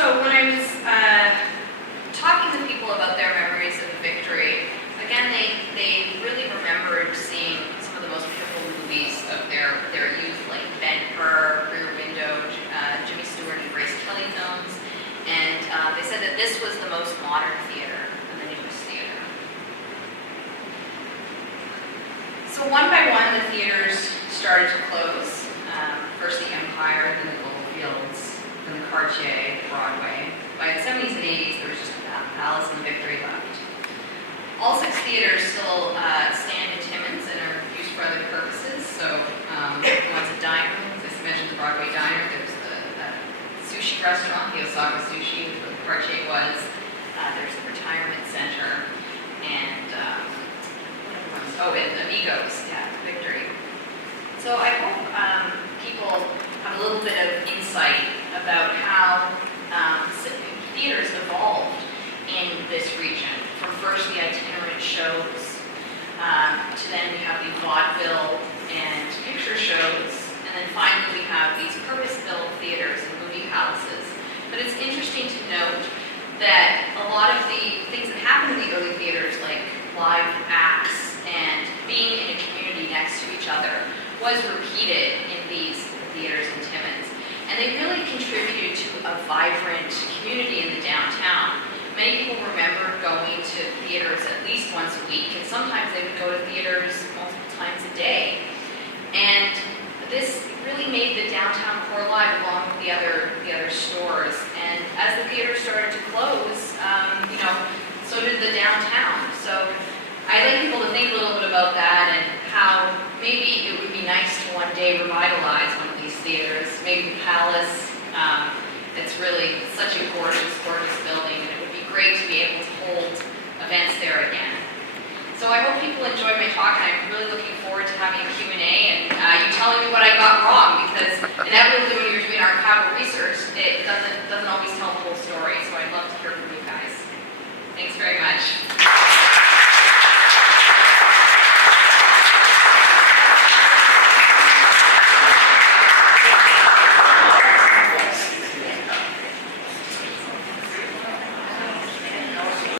So when I was talking to people about their memories of the victory, again, they really remembered seeing some of the most pivotal movies of their youth, like Ben-Hur, Rear Window, Jimmy Stewart and Grace Kelly films, and they said that this was the most modern theater and the newest theater. So one by one, the theaters started to close. First the Empire, then the Goldfields, then the Cartier, Broadway. By the 70s and 80s, there was just the Palace and the Victory left. All 6 theaters still stand in Timmins and are used for other purposes. So one's a diner, as I mentioned, the Broadway diner. There's the sushi restaurant, the Osaka Sushi, which where the Cartier was. There's the retirement center, and what other ones? Oh, and Amigos, yeah, Victory. So I hope people have a little bit of insight about how theaters evolved in this region. From first the itinerant shows, to then we have the vaudeville and picture shows, and then finally we have these purpose-built theaters and movie houses. But it's interesting to note that a lot of the things that happened in the early theaters, like live acts and being in a community next to each other, was repeated in these theaters in Timmins. And they really contributed to a vibrant community in the downtown. Many people remember going to theaters at least once a week, and sometimes they would go to theaters multiple times a day. And this really made the downtown core alive along with the other stores. And as the theaters started to close, so did the downtown. So I'd like people to think a little bit about that and how maybe it would be nice to one day revitalize one of these theaters, maybe the Palace. It's really such a gorgeous, gorgeous building, and it would be great to be able to hold events there again. So I hope people enjoyed my talk, and I'm really looking forward to having a Q&A and you telling me what I got wrong, because inevitably when you're doing archival research, it doesn't always tell the whole story, so I'd love to hear from you guys. Thanks very much.